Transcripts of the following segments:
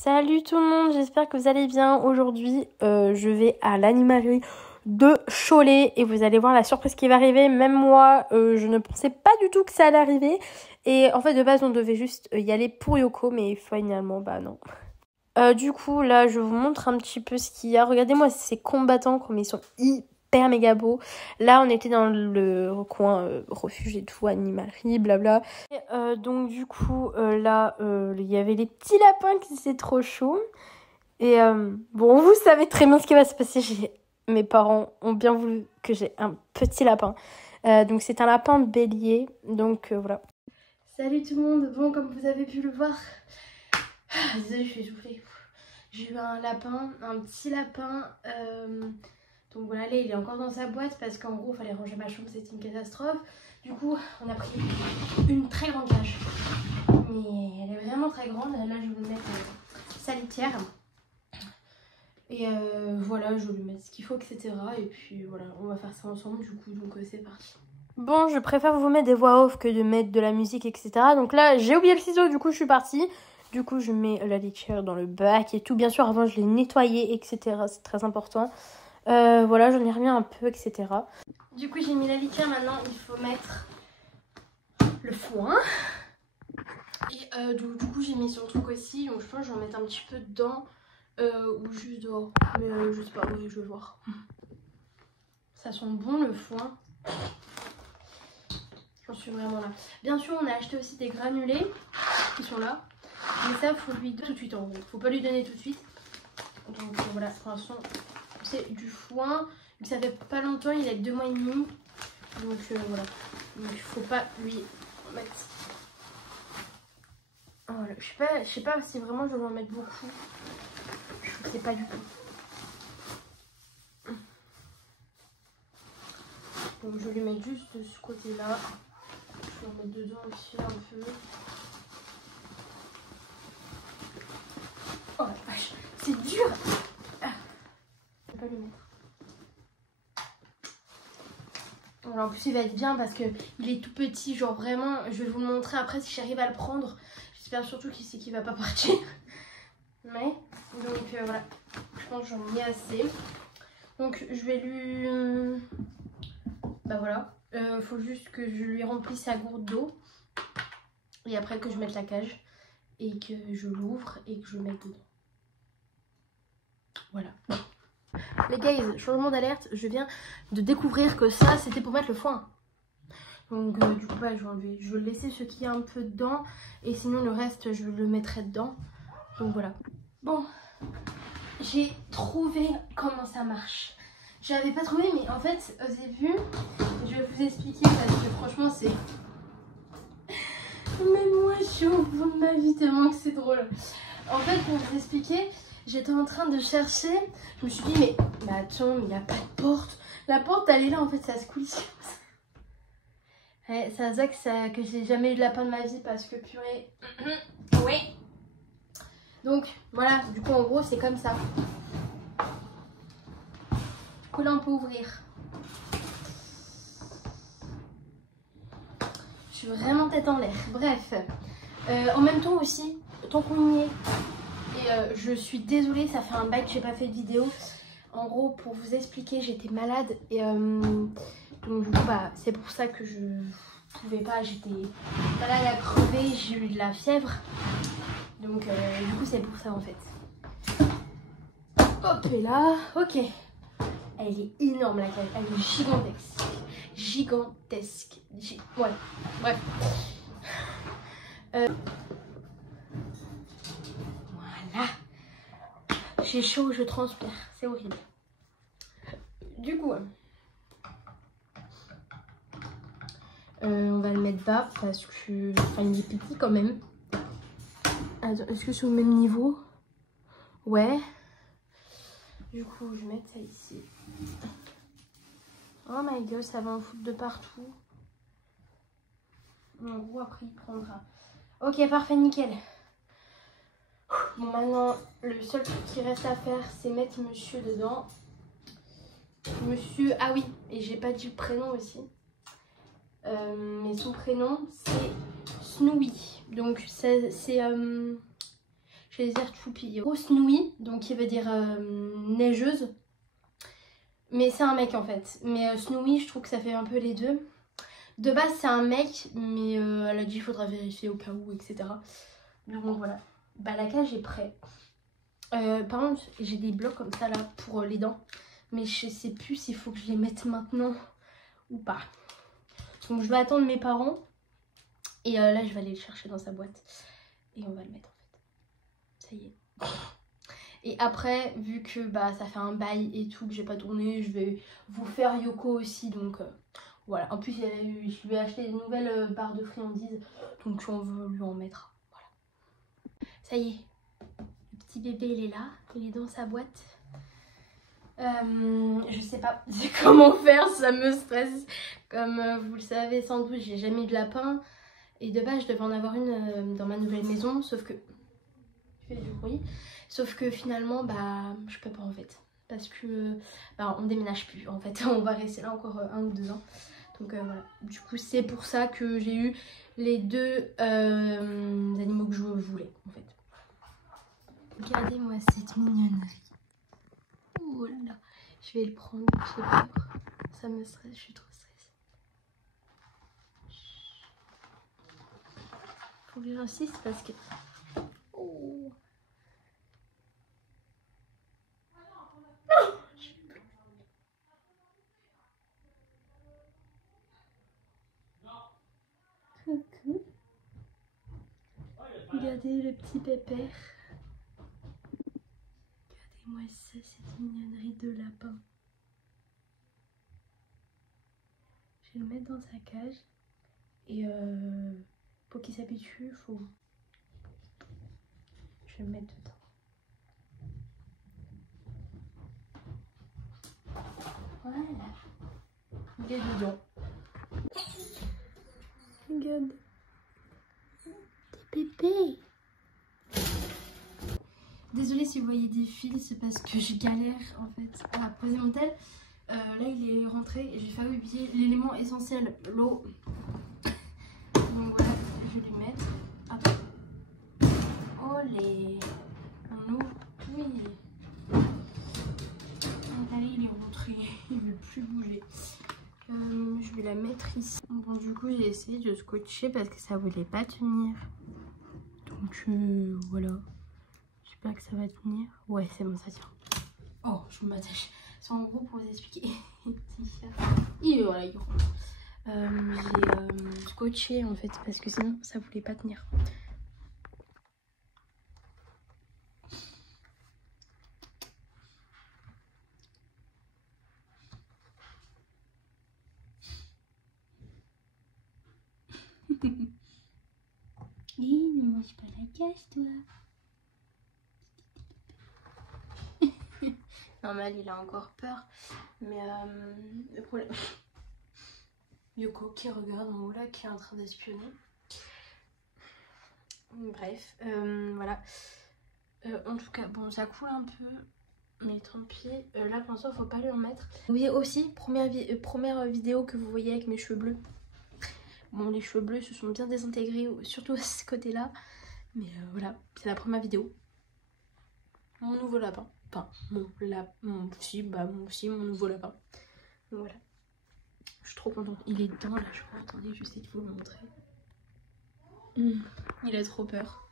Salut tout le monde, j'espère que vous allez bien. Aujourd'hui, je vais à l'animalerie de Cholet et vous allez voir la surprise qui va arriver. Même moi, je ne pensais pas du tout que ça allait arriver. Et en fait, de base, on devait juste y aller pour Yoko, mais finalement, bah non. Du coup, là, je vous montre un petit peu ce qu'il y a. Regardez-moi ces combattants, comme ils sont hyper méga beaux. Là, on était dans le coin refuge et tout, animalerie, blabla. Et, donc, du coup, là, il y avait les petits lapins qui c'est trop chaud. Et bon, vous savez très bien ce qui va se passer. Mes parents ont bien voulu que j'ai un petit lapin. Donc, c'est un lapin de bélier. Donc, voilà. Salut tout le monde. Bon, comme vous avez pu le voir... désolée, je suis essoufflée. J'ai eu un lapin, un petit lapin. Donc voilà, là, il est encore dans sa boîte parce qu'en gros, il fallait ranger ma chambre, c'était une catastrophe. Du coup, on a pris une très grande cage. Mais elle est vraiment très grande. Là, je vais lui mettre sa litière. Et voilà, je vais lui mettre ce qu'il faut, etc. Et puis voilà, on va faire ça ensemble du coup, donc c'est parti. Bon, je préfère vous mettre des voix off que de mettre de la musique, etc. Donc là, j'ai oublié le ciseau, du coup, je suis partie. Du coup, je mets la litière dans le bac et tout. Bien sûr, avant, je l'ai nettoyé, etc. C'est très important. Voilà, j'en ai remis un peu, etc. Du coup, j'ai mis la litière. Maintenant, il faut mettre le foin. Et du coup, j'ai mis sur le truc aussi. Donc, je pense que je vais en mettre un petit peu dedans. Ou juste dehors. Mais je sais pas, oui, je vais voir. Ça sent bon, le foin. J'en suis vraiment là. Bien sûr, on a acheté aussi des granulés qui sont là. Mais ça, faut lui donner tout de suite en gros. Faut pas lui donner tout de suite. Donc voilà, pour l'instant, c'est du foin. Donc ça fait pas longtemps, il a 2 mois et demi. Donc voilà. Donc il faut pas lui mettre. Voilà. Je sais pas si vraiment je vais en mettre beaucoup. Je sais pas du tout. Donc je vais lui mettre juste de ce côté-là. Je vais en mettre dedans aussi un peu. Oh la vache, c'est dur. Je vais pas lui mettre. Alors, en plus il va être bien parce que il est tout petit, genre vraiment, je vais vous le montrer après si j'arrive à le prendre. J'espère surtout qu'il va pas partir. Mais, donc voilà, je pense que j'en ai assez. Donc je vais lui... Bah voilà, faut juste que je lui remplisse sa gourde d'eau. Et après que je mette la cage. Et que je l'ouvre et que je le mette dedans. Voilà. Les guys, changement d'alerte, je viens de découvrir que ça c'était pour mettre le foin. Donc du coup bah, je vais laisser ce qu'il y a un peu dedans. Et sinon le reste je le mettrai dedans. Donc voilà. Bon, j'ai trouvé comment ça marche. Je l'avais pas trouvé mais en fait au début, je vais vous expliquer parce que franchement c'est... Mais moi je suis au bout de ma vie tellement que c'est drôle. En fait pour vous expliquer, j'étais en train de chercher. Je me suis dit mais attends, mais il n'y a pas de porte. La porte elle est là en fait, ça se coule. Ouais, c'est à ça que j'ai jamais eu de lapin de ma vie parce que purée. Oui. Donc voilà, du coup en gros c'est comme ça. Du coup là on peut ouvrir. Je suis vraiment tête en l'air. Bref. En même temps aussi, tant qu'on y est. Et je suis désolée, ça fait un bail que j'ai pas fait de vidéo. En gros, pour vous expliquer, j'étais malade. Et donc du coup, bah, c'est pour ça que je pouvais pas. J'étais malade à crever, j'ai eu de la fièvre. Donc du coup, c'est pour ça en fait. Hop, et là, ok. Elle est énorme la cage, elle est gigantesque. Gigantesque. Ouais, bref. Voilà. J'ai chaud, je transpire. C'est horrible. Du coup, on va le mettre bas parce que... Enfin, il est petit quand même. Attends, est-ce que c'est au même niveau? Ouais. Du coup, je vais mettre ça ici. Oh my god, ça va en foutre de partout. En gros, après, il prendra. Ok, parfait, nickel. Bon, maintenant, le seul truc qui reste à faire, c'est mettre monsieur dedans. Monsieur... Ah oui, et j'ai pas dit le prénom aussi. Mais son prénom, c'est Snowy. Donc, c'est... Je Je les ai retroupillés. Gros Snowy, donc qui veut dire neigeuse. Mais c'est un mec en fait. Mais Snowy, je trouve que ça fait un peu les deux. De base c'est un mec, mais elle a dit il faudra vérifier au cas où, etc. Donc voilà. Bah la cage est prête. Par contre j'ai des blocs comme ça là pour les dents. Mais je sais plus s'il faut que je les mette maintenant ou pas. Donc je vais attendre mes parents. Et là je vais aller le chercher dans sa boîte. Et on va le mettre en fait. Ça y est. Et après, vu que bah ça fait un bail et tout que j'ai pas tourné, je vais vous faire Yoko aussi. Donc voilà. En plus je lui ai acheté des nouvelles barres de friandises. Donc on veut lui en mettre. Voilà. Ça y est. Le petit bébé il est là. Il est dans sa boîte. Je sais pas comment faire, ça me stresse. Comme vous le savez sans doute, j'ai jamais eu de lapin. Et de base je devais en avoir une dans ma nouvelle maison. Sauf que... je fais du bruit. Sauf que finalement bah je peux pas en fait. Parce que bah, on déménage plus en fait. On va rester là encore 1 ou 2 ans. Donc voilà. Du coup c'est pour ça que j'ai eu les deux animaux que je voulais en fait. Regardez-moi cette mignonnerie. Oh là là. Je vais le prendre, j'ai peur. Ça me stresse, je suis trop stressée. Faut que j'insiste parce que... oh. Coucou. Regardez le petit pépère. Regardez-moi ça, cette mignonnerie de lapin. Je vais le mettre dans sa cage. Et pour qu'il s'habitue, faut... je vais le mettre dedans. Voilà. Il est dedans. Regarde. Des bébés. Désolée si vous voyez des fils, c'est parce que je galère en fait à poser mon tel. Là il est rentré et j'ai failli oublier l'élément essentiel, l'eau. Donc voilà, je vais lui mettre. Attends. Oh les... on ouvre. Oui. Là il est rentré, il ne veut plus bouger. Je vais la mettre ici. Bon du coup j'ai essayé de scotcher parce que ça voulait pas tenir. Donc voilà. J'espère que ça va tenir. Ouais c'est bon, ça tient. Oh je m'attache. C'est en gros pour vous expliquer. Et voilà il rentre. J'ai scotché en fait parce que sinon ça voulait pas tenir. Ne mange pas la cage, toi. Normal, il a encore peur. Mais le problème... Yoko qui regarde en haut là, qui est en train d'espionner. Bref, voilà. En tout cas, bon, ça coule un peu. Mais tant pis. Là, pour l'instant, faut pas lui en mettre. Oui, aussi, première vidéo que vous voyez avec mes cheveux bleus. Bon, les cheveux bleus se sont bien désintégrés, surtout à ce côté-là. Mais voilà, c'est la première vidéo. Mon nouveau lapin. Enfin, mon nouveau lapin. Donc voilà. Je suis trop contente. Il est dedans là, je crois. Attendez, j'essaie de vous le montrer. Il a trop peur.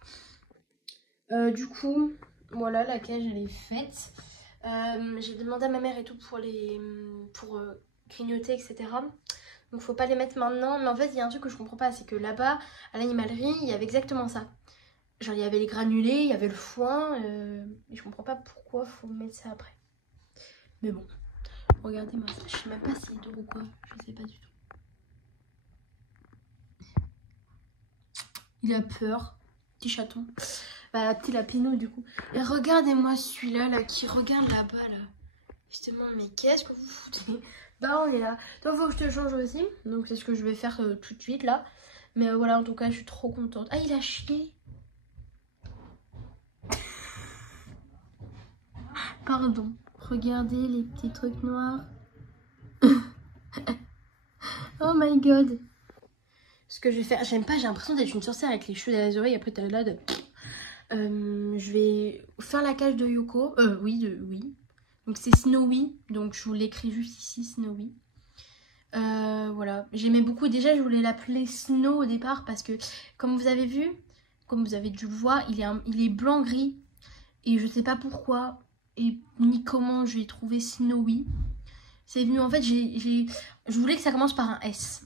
Du coup, voilà, la cage elle est faite. J'ai demandé à ma mère et tout pour grignoter, etc. Donc faut pas les mettre maintenant. Mais en fait, il y a un truc que je comprends pas. C'est que là-bas, à l'animalerie, il y avait exactement ça. Genre, il y avait les granulés, il y avait le foin. Et je comprends pas pourquoi faut mettre ça après. Mais bon, regardez-moi ça. Je sais même pas s'il dort ou quoi. Je sais pas du tout. Il a peur. Petit chaton. Bah, petit lapinou du coup. Et regardez-moi celui-là là, qui regarde là-bas là. Justement, mais qu'est-ce que vous foutez? Bah, on est là. Donc, faut que je te change aussi. Donc, c'est ce que je vais faire tout de suite là. Mais voilà, en tout cas, je suis trop contente. Ah, il a chié. Pardon. Regardez les petits trucs noirs. Oh my god. Ce que je vais faire, j'aime pas, j'ai l'impression d'être une sorcière avec les cheveux dans les oreilles. Après, t'as là de... Je vais faire la cage de Yoko. Oui. Donc c'est Snowy. Donc je vous l'écris juste ici, Snowy. Voilà. J'aimais beaucoup. Déjà, je voulais l'appeler Snow au départ parce que, comme vous avez vu, comme vous avez dû le voir, il est blanc-gris. Et je sais pas pourquoi et ni comment je l'ai trouvé Snowy. C'est venu, en fait, je voulais que ça commence par un S.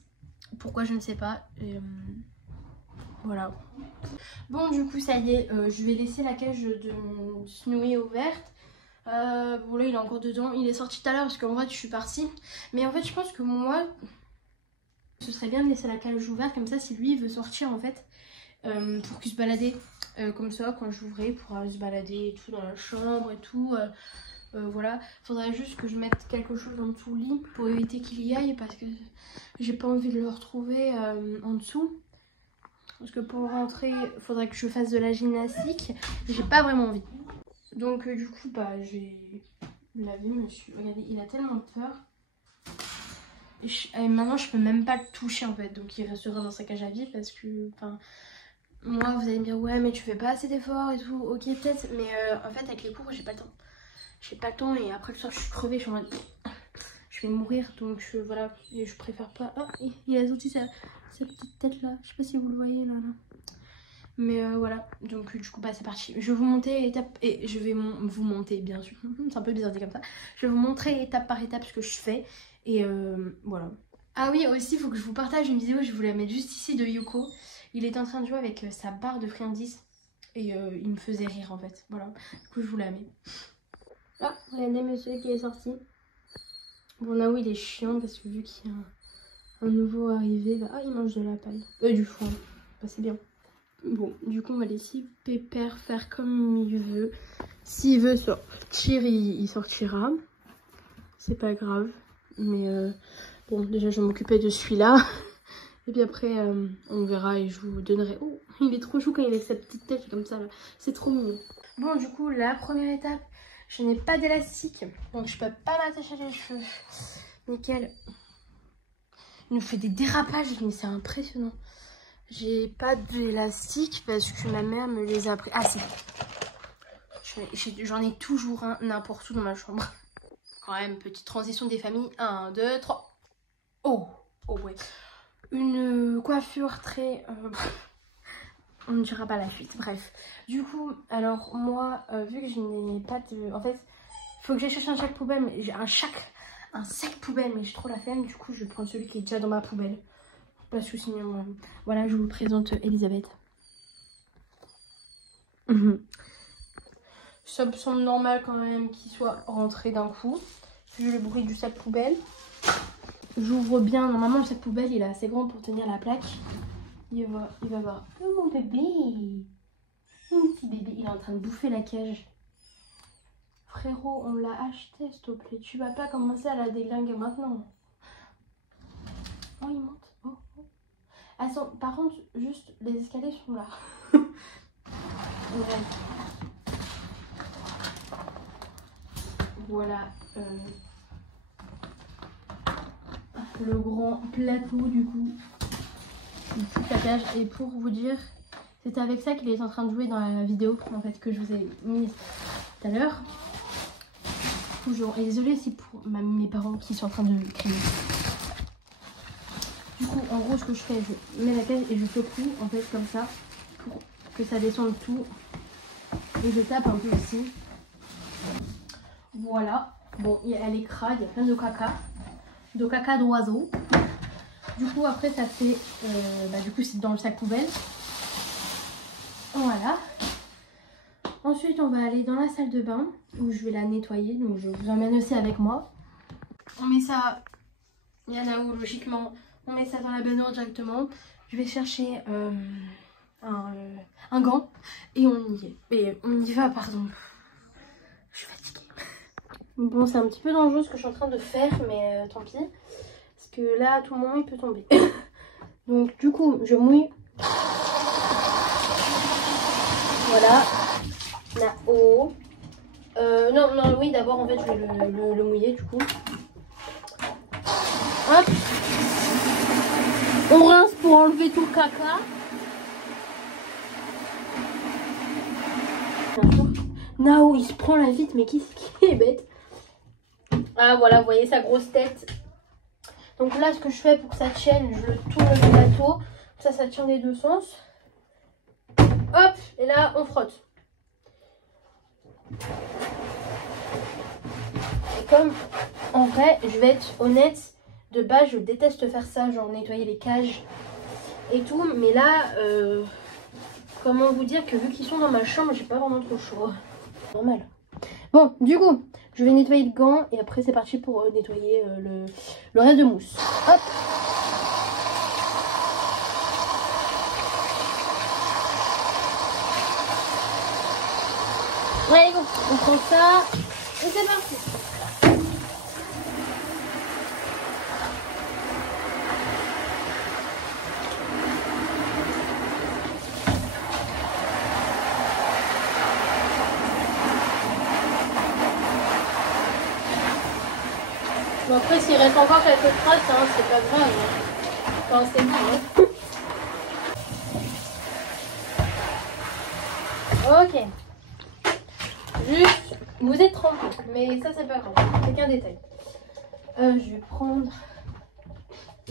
Pourquoi, je ne sais pas. Voilà. Bon, du coup, ça y est, je vais laisser la cage de Snowy ouverte. Bon, là, il est encore dedans. Il est sorti tout à l'heure parce qu'en vrai, je suis partie. Mais en fait, je pense que moi, ce serait bien de laisser la cage ouverte. Comme ça, si lui veut sortir, en fait, pour qu'il se balade comme ça, quand j'ouvrais, pour aller se balader et tout dans la chambre et tout. Voilà, faudrait juste que je mette quelque chose en dessous le lit pour éviter qu'il y aille parce que j'ai pas envie de le retrouver en dessous. Parce que pour rentrer, faudrait que je fasse de la gymnastique. J'ai pas vraiment envie. Donc du coup, bah j'ai lavé monsieur. Regardez, il a tellement peur. Et maintenant, je peux même pas le toucher en fait. Donc il restera dans sa cage à vie parce que, enfin, moi vous allez me dire ouais mais tu fais pas assez d'efforts et tout. Ok peut-être, mais en fait avec les cours j'ai pas le temps. J'ai pas le temps et après le soir je suis crevée, je suis en mode je vais mourir donc voilà, et je préfère pas. Oh, il a sorti sa petite tête là, je sais pas si vous le voyez là. Mais voilà, donc du coup bah c'est parti. Je vais vous montrer étape et je vais vous monter bien sûr. C'est un peu bizarre dit comme ça. Je vais vous montrer étape par étape ce que je fais et voilà. Ah oui aussi, il faut que je vous partage une vidéo, je vous la mettre juste ici de Yoko. Il est en train de jouer avec sa barre de friandises et il me faisait rire en fait. Voilà, du coup je vous la mets. Ah, regardez monsieur qui est sorti. Bon, là où il est chiant parce que vu qu'il y a un nouveau arrivé, bah, ah, il mange de la paille. Du foin. Bah, c'est bien. Bon, du coup, on va laisser Pépère faire comme il veut. S'il veut sortir, il sortira. C'est pas grave. Mais bon, déjà, je vais m'occuper de celui-là. Et puis après, on verra et je vous donnerai. Oh, il est trop chou quand il a sa petite tête comme ça. C'est trop mignon. Bon, du coup, la première étape. Je n'ai pas d'élastique, donc je peux pas m'attacher les cheveux. Nickel. Il nous fait des dérapages, mais c'est impressionnant. J'ai pas d'élastique parce que ma mère me les a pris. Ah si. J'en ai toujours un n'importe où dans ma chambre. Quand même, petite transition des familles. 1, 2, 3. Oh, oh ouais. Une coiffure très... on ne dira pas la suite, bref. Du coup, alors moi, vu que je n'ai pas de... En fait, il faut que j'aille chercher un sac poubelle, mais j'ai un sac poubelle, mais j'ai trop la flemme. Du coup, je vais prendre celui qui est déjà dans ma poubelle. Parce que sinon, voilà, je vous présente Elisabeth. Ça me semble normal quand même qu'il soit rentré d'un coup. Vu le bruit du sac poubelle. J'ouvre bien. Normalement, le sac poubelle, il est assez grand pour tenir la plaque. Il va voir. Oh mon bébé. Mon petit bébé. Il est en train de bouffer la cage. Frérot, on l'a acheté, s'il te plaît. Tu vas pas commencer à la déglinguer maintenant. Oh, il monte. Oh, oh. Attends, par contre, juste, les escaliers sont là. Ouais. Voilà. Le grand plateau, du coup. La cage. Et pour vous dire, c'était avec ça qu'il est en train de jouer dans la vidéo en fait que je vous ai mise tout à l'heure. Et désolée si pour mes parents qui sont en train de crier. Du coup, en gros, ce que je fais, je mets la cage et je secoue en fait comme ça pour que ça descende tout. Et je tape un peu aussi. Voilà. Bon, elle est crade, il y a plein de caca d'oiseaux. Du coup, après, ça fait... du coup, c'est dans le sac poubelle. Voilà. Ensuite, on va aller dans la salle de bain où je vais la nettoyer. Donc, je vous emmène aussi avec moi. On met ça... Il y en a où, logiquement, on met ça dans la baignoire directement. Je vais chercher un gant. Et on y est. Et on y va, pardon. Je suis fatiguée. Bon, c'est un petit peu dangereux ce que je suis en train de faire, mais tant pis. Parce que là, à tout moment, il peut tomber. Donc, du coup, je mouille. Voilà. Là-haut. Non, oui, d'abord, en fait, je vais le mouiller, du coup. Hop. On rince pour enlever tout le caca. Nao, il se prend la vitre, mais qui est bête. Ah voilà, vous voyez sa grosse tête. Donc là, ce que je fais pour que ça tienne, je le tourne le gâteau. Ça tient des deux sens. Hop, et là, on frotte. Et comme, en vrai, je vais être honnête, de base, je déteste faire ça, genre nettoyer les cages et tout. Mais là, comment vous dire que vu qu'ils sont dans ma chambre, j'ai pas vraiment trop chaud. Normal. Bon, du coup, je vais nettoyer le gant et après c'est parti pour nettoyer le reste de mousse. Hop. Ouais, bon, on prend ça et c'est parti. Bon, après, s'il reste encore quelques traces, hein, c'est pas grave. Hein. Enfin, c'est bon. Hein. Ok. Juste, vous êtes trempés, mais ça, c'est pas grave. C'est qu'un détail. Je vais prendre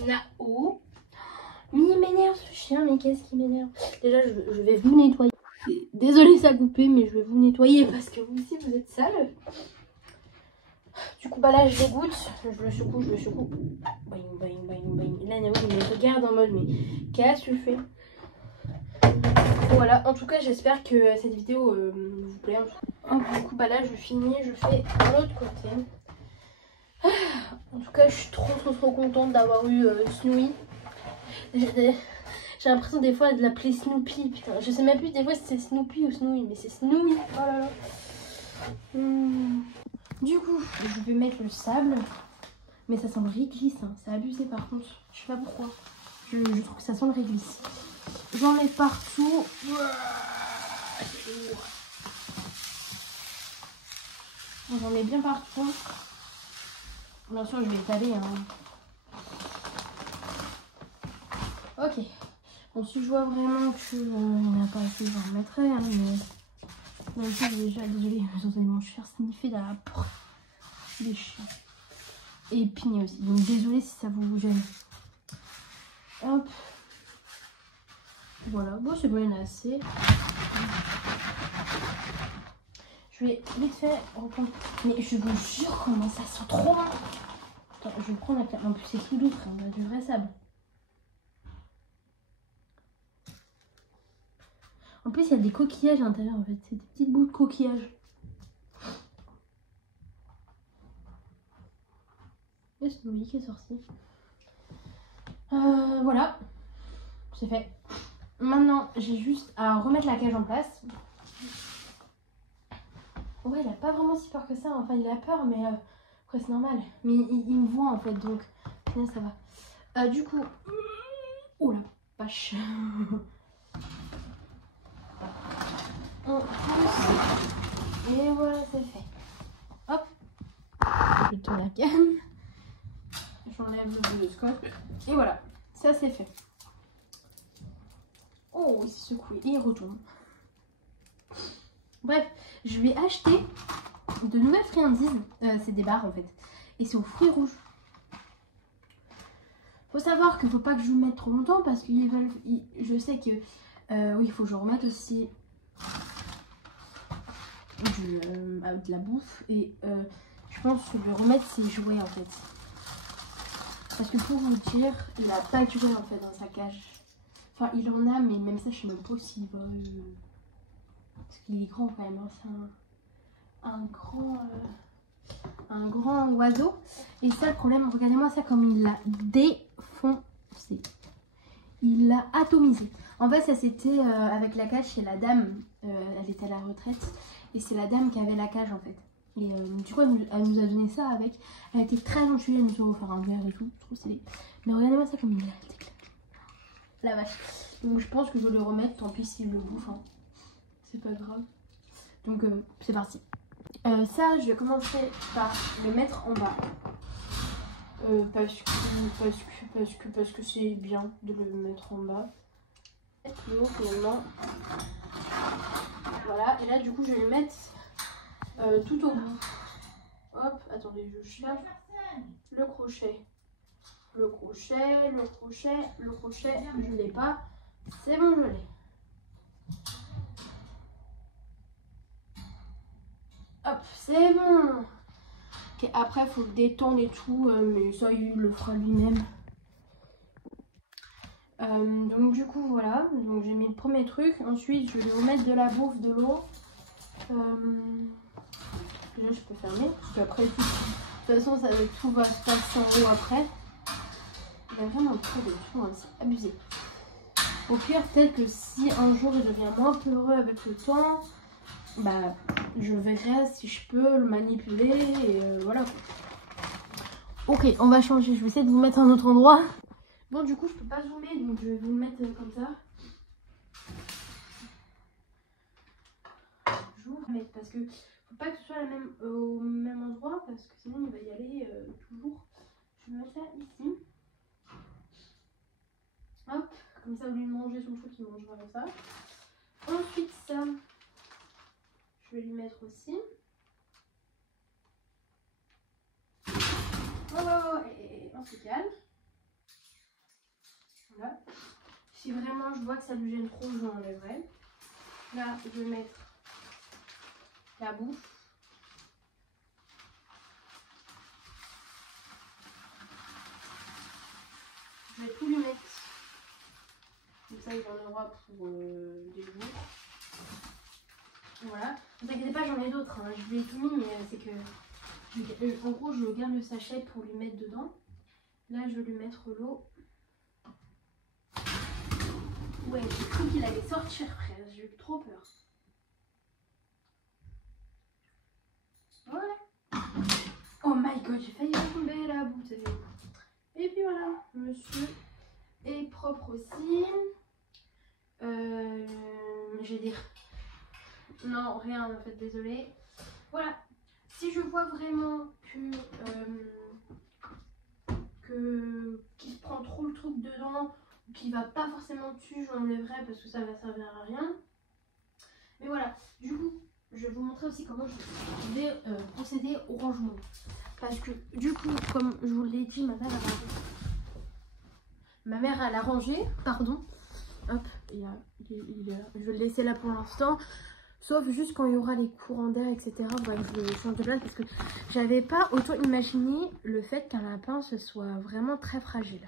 Nao. Mais il m'énerve ce chien, mais qu'est-ce qui m'énerve? Déjà, je vais vous nettoyer. Désolée, ça a coupé, mais je vais vous nettoyer parce que vous aussi, vous êtes sale. Du coup, bah là, je dégoûte. Je le secoue. Bang, bang, bang, bang. Là, Nao, il me regarde en mode, mais qu'est-ce que tu fais? Voilà, en tout cas, j'espère que cette vidéo vous plaît. Du coup, bah là, je finis. Je fais de l'autre côté. En tout cas, je suis trop contente d'avoir eu Snowy. J'ai l'impression des fois de l'appeler Snoopy. Putain, je sais même plus des fois si c'est Snoopy ou Snowy, mais c'est Snowy. Oh là là. Du coup, je vais mettre le sable. Mais ça sent le réglisse, hein. C'est abusé par contre. Je sais pas pourquoi. Je trouve que ça sent le réglisse. J'en mets partout. J'en mets bien partout. Bien sûr, je vais étaler. Hein. Ok. Bon, si je vois vraiment qu'il n'y en a pas assez, j'en remettrai. Hein, mais même si déjà, désolée, vous allez me faire sniffer dans la porte des chiens. Et épiner aussi. Donc désolée si ça vous gêne. Hop. Voilà. Bon, c'est bon, il y en a assez. Je vais vite fait reprendre. Mais je vous jure comment ça sent trop bon. Attends, je vais prendre la... En plus, c'est tout doux, frère. On a du vrai sable. En plus, il y a des coquillages à l'intérieur, en fait. C'est des petites bouts de coquillages. Et c'est Louis qui est sorti. Voilà. C'est fait. Maintenant, j'ai juste à remettre la cage en place. Ouais, il a pas vraiment si peur que ça. Enfin, il a peur, mais après, c'est normal. Mais il me voit, en fait, donc ça va. Du coup... Oh la vache. On pousse. Et voilà, c'est fait. Hop. Je tourne la cam. J'enlève le scotch. Et voilà, ça c'est fait. Oh, il s'est secoué et il retourne. Bref, je lui ai acheté de nouvelles friandises. C'est des barres en fait. Et c'est aux fruits rouges. Faut savoir qu'il faut pas que je vous mette trop longtemps parce qu'ils veulent. Je sais que oui, il faut que je remette aussi de la bouffe. Et je pense que je vais remettre ses jouets en fait. Parce que pour vous dire, il n'a pas de jouets en fait dans sa cage. Enfin, il en a, mais même ça, je sais même pas s'il va. Parce qu'il est grand quand même. Hein. C'est un grand oiseau. Et ça, le problème, regardez-moi ça comme il l'a défoncé. Il l'a atomisé. En fait, ça c'était avec la cage chez la dame. Elle était à la retraite. Et c'est la dame qui avait la cage en fait. Et du coup, elle nous a donné ça avec. Elle était très gentille, elle nous a offert un verre et tout. Trop stylé. Mais regardez-moi ça comme il l'a déclaré. La vache. Donc je pense que je vais le remettre. Tant pis s'il le bouffe. Hein. C'est pas grave. Donc c'est parti. Ça, je vais commencer par le mettre en bas. Parce que c'est bien de le mettre en bas. Plus haut finalement. Voilà. Et là, du coup, je vais le mettre tout au bout. Hop, attendez, je cherche le crochet. Le crochet, le crochet, le crochet, je l'ai pas. C'est bon, je l'ai. Hop, c'est bon. Okay, après, il faut le détendre et tout, mais ça, il le fera lui-même. Donc du coup, voilà. Donc j'ai mis le premier truc. Ensuite, je vais vous mettre de la bouffe, de l'eau. Déjà, je peux fermer. Parce qu'après, de toute façon, tout va se passer en haut après. Il y a vraiment trop de tout, hein, c'est abusé. Au pire, peut-être que si un jour il devient moins peureux avec le temps, bah je verrai si je peux le manipuler et voilà. Ok, on va changer. Je vais essayer de vous mettre à un autre endroit. Bon, du coup, je peux pas zoomer, donc je vais vous le mettre comme ça. Je vous remets parce que faut pas que ce soit au même endroit parce que sinon il va y aller toujours. Je vais mettre ça ici. Hop, comme ça au lieu de manger son truc, il mangera comme ça. Ensuite ça, je vais lui mettre aussi. Oh, et on se calme. Voilà. Si vraiment je vois que ça lui gêne trop, je l'enlèverai. Là, je vais mettre la bouffe. Je vais tout lui mettre. Comme ça, il en aura pour des jours. Voilà. Ne vous inquiétez pas, j'en ai d'autres. Hein. Je lui ai tout mis, mais c'est que... en gros, je garde le sachet pour lui mettre dedans. Là, je vais lui mettre l'eau. Ouais, j'ai cru qu'il allait sortir, frère. J'ai eu trop peur. Voilà. Oh my god, j'ai failli tomber la bouteille. Et puis voilà, monsieur est propre aussi. Je vais dire... Non, rien en fait, désolée. Voilà. Si je vois vraiment qu'il se prend trop le truc dedans, ou qu'il va pas forcément dessus, je l'enlèverai parce que ça va servir à rien. Mais voilà, du coup, je vais vous montrer aussi comment je vais procéder au rangement. Parce que du coup, comme je vous l'ai dit, ma mère elle a rangé, pardon. Hop, il est là. Je vais le laisser là pour l'instant. Sauf juste quand il y aura les courants d'air, etc. Voilà, je vais changer de place parce que j'avais pas autant imaginé le fait qu'un lapin ce soit vraiment très fragile.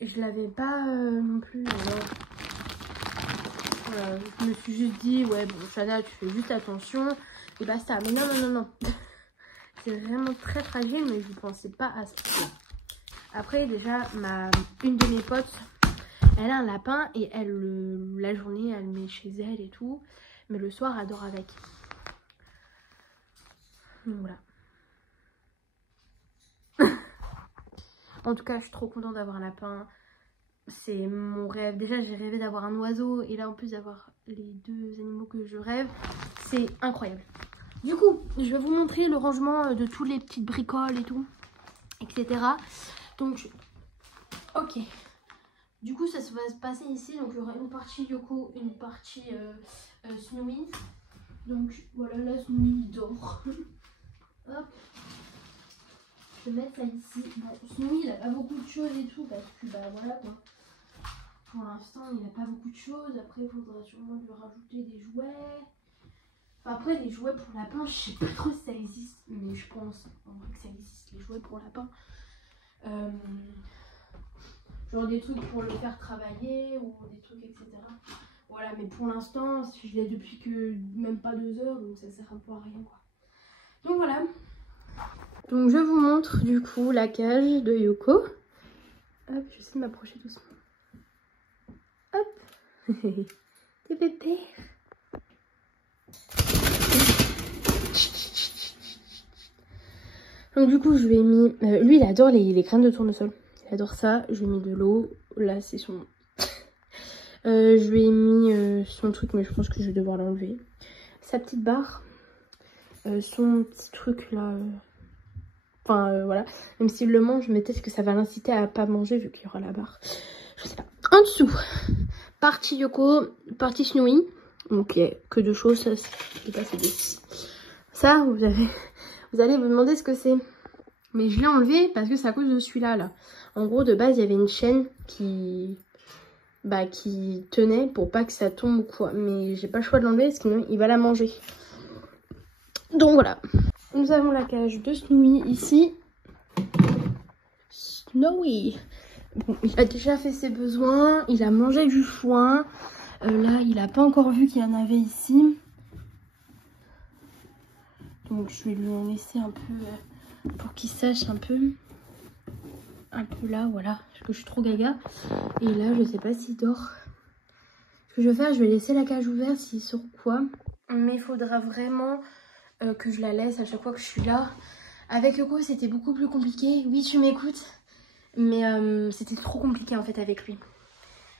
Et je l'avais pas non plus. Alors, voilà, je me suis juste dit, ouais, bon, Shana, tu fais juste attention et basta. Mais non, non, non, non. C'est vraiment très fragile, mais je ne pensais pas à ce point. Après, déjà, une de mes potes, elle a un lapin et elle, la journée, elle le met chez elle et tout. Mais le soir, elle dort avec. Donc voilà. En tout cas, je suis trop contente d'avoir un lapin. C'est mon rêve. Déjà, j'ai rêvé d'avoir un oiseau. Et là, en plus d'avoir les deux animaux que je rêve, c'est incroyable. Du coup, je vais vous montrer le rangement de toutes les petites bricoles et tout, etc. Donc, ok. Du coup, ça va se passer ici. Donc, il y aura une partie Yoko, une partie Snowy. Donc, voilà, là, Snowy il dort. Hop. Je vais mettre ça ici. Bon, Snowy, il n'a pas beaucoup de choses et tout, parce que, bah, voilà, quoi. Pour l'instant, il n'a pas beaucoup de choses. Après, il faudra sûrement lui rajouter des jouets. Enfin, après, les jouets pour lapin, je sais pas trop si ça existe. Mais je pense, en vrai, que ça existe, les jouets pour lapin. Genre des trucs pour le faire travailler ou des trucs, etc. Voilà, mais pour l'instant, je l'ai depuis que même pas 2 heures, donc ça sert un peu à rien, quoi. Donc voilà. Donc je vous montre du coup la cage de Yoko. Hop, j'essaie de m'approcher doucement. Hop. Des bébés. Donc du coup, je lui ai mis... lui, il adore les graines de tournesol. Il adore ça. Je lui ai mis de l'eau. Là, c'est son... je lui ai mis son truc, mais je pense que je vais devoir l'enlever. Sa petite barre. Son petit truc là. Enfin, voilà. Même s'il le mange, mais peut-être que ça va l'inciter à pas manger vu qu'il y aura la barre. Je sais pas. En dessous, partie Yoko, partie Snowy. Donc, il n'y a que 2 choses. Ça, c'est passé d'ici. Ça, vous allez vous demander ce que c'est. Mais je l'ai enlevé parce que c'est à cause de celui-là, là. En gros, de base, il y avait une chaîne qui tenait pour pas que ça tombe ou quoi. Mais j'ai pas le choix de l'enlever, sinon il va la manger. Donc voilà. Nous avons la cage de Snowy ici. Snowy. Bon, il a déjà fait ses besoins. Il a mangé du foin. Là, il a pas encore vu qu'il y en avait ici. Donc je vais lui en laisser un peu pour qu'il sache un peu là, voilà, parce que je suis trop gaga. Et là, je sais pas s'il dort. Ce que je vais faire, je vais laisser la cage ouverte s'il sort quoi. Mais il faudra vraiment que je la laisse à chaque fois que je suis là. Avec Yoko, c'était beaucoup plus compliqué. Oui, tu m'écoutes. Mais c'était trop compliqué en fait avec lui.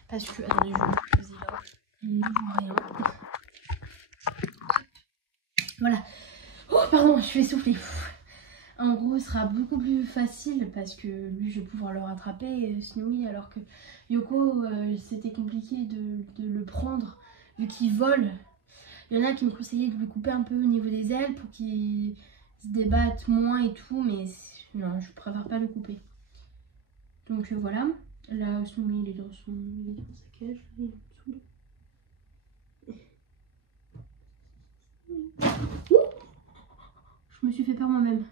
Parce que, attendez, je vais me poser là. Il ne voit rien. Voilà. Oh, pardon, je suis essoufflée. En gros, ce sera beaucoup plus facile parce que lui, je vais pouvoir le rattraper, Snowy, alors que Yoko, c'était compliqué de le prendre vu qu'il vole. Il y en a qui me conseillaient de lui couper un peu au niveau des ailes pour qu'il se débatte moins et tout, mais non, je préfère pas le couper. Donc voilà, là, Snowy, il est dans sa cage, il est en dessous. Je me suis fait peur moi-même.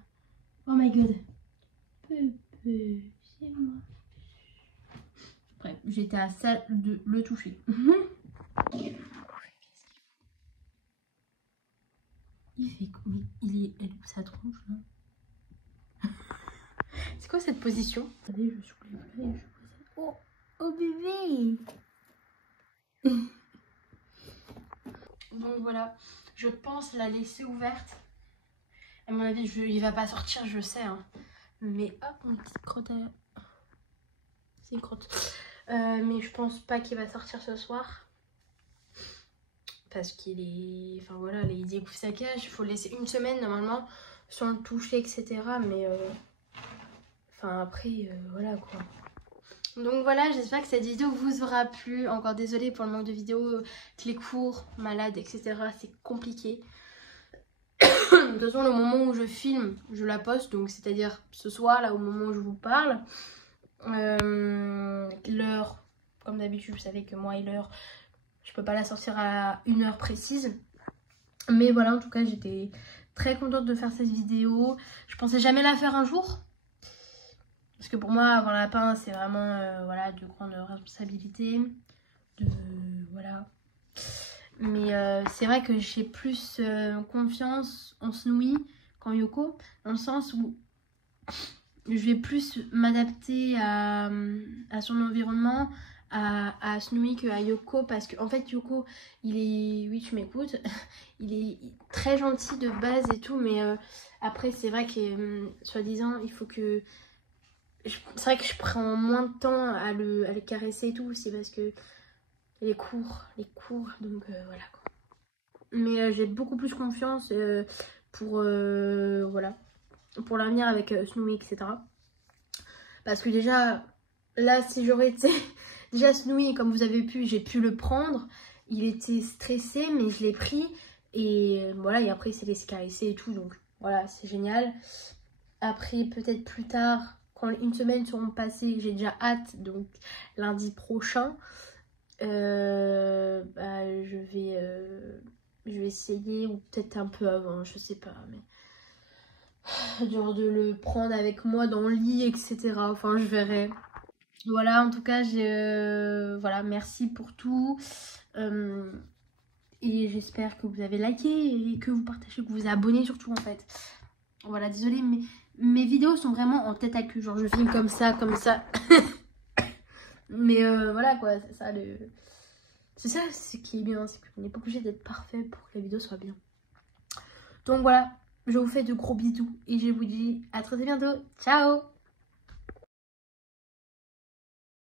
Oh my god. Pepe, c'est moi. Bref, j'étais à ça de le toucher. Il fait quoi? Elle est où sa tronche là? C'est quoi cette position? Attendez, je soulève. Oh, oh bébé. Donc voilà, je pense la laisser ouverte. À mon avis, il va pas sortir, je sais. Hein. Mais hop, une petite crotte à... C'est une crotte. Mais je pense pas qu'il va sortir ce soir. Parce qu'il est... Enfin voilà, il découvre sa cage. Il faut le laisser une semaine normalement, sans le toucher, etc. Mais... Enfin après, voilà quoi. Donc voilà, j'espère que cette vidéo vous aura plu. Encore désolée pour le manque de vidéos, les cours, malade, etc. C'est compliqué. De toute façon, le moment où je filme, je la poste. Donc c'est-à-dire ce soir, là au moment où je vous parle. L'heure, comme d'habitude, vous savez que moi et l'heure, je peux pas la sortir à une heure précise. Mais voilà, en tout cas, j'étais très contente de faire cette vidéo. Je pensais jamais la faire un jour. Parce que pour moi, avoir un lapin, c'est vraiment voilà, de grandes responsabilités. Voilà. Mais c'est vrai que j'ai plus confiance en Snowy qu'en Yoko. Dans le sens où je vais plus m'adapter à son environnement, à Snowy qu'à Yoko. Parce qu'en fait, Yoko, il est... Oui, tu m'écoutes. Il est très gentil de base et tout. Mais après, c'est vrai que, soi-disant, il faut que... C'est vrai que je prends moins de temps à le caresser et tout. C'est parce que les cours, donc voilà quoi. Mais j'ai beaucoup plus confiance pour voilà, pour l'avenir avec Snowy, etc. Parce que déjà, là, si j'aurais été... Déjà, Snowy, comme vous avez pu, j'ai pu le prendre. Il était stressé, mais je l'ai pris. Et voilà, et après, il s'est laissé caresser et tout. Donc voilà, c'est génial. Après, peut-être plus tard, quand une semaine seront passées, j'ai déjà hâte, donc lundi prochain, je vais essayer, ou peut-être un peu avant, je sais pas, mais genre de le prendre avec moi dans le lit, etc. Enfin, je verrai. Voilà, en tout cas, voilà, merci pour tout. Et j'espère que vous avez liké et que vous partagez, que vous vous abonnez surtout en fait. Voilà, désolée, mais mes vidéos sont vraiment en tête à queue. Genre, je filme comme ça. Mais voilà quoi, c'est ça c'est ça ce qui est bien, c'est qu'on n'est pas obligé d'être parfait pour que la vidéo soit bien. Donc voilà, je vous fais de gros bisous et je vous dis à très bientôt. Ciao!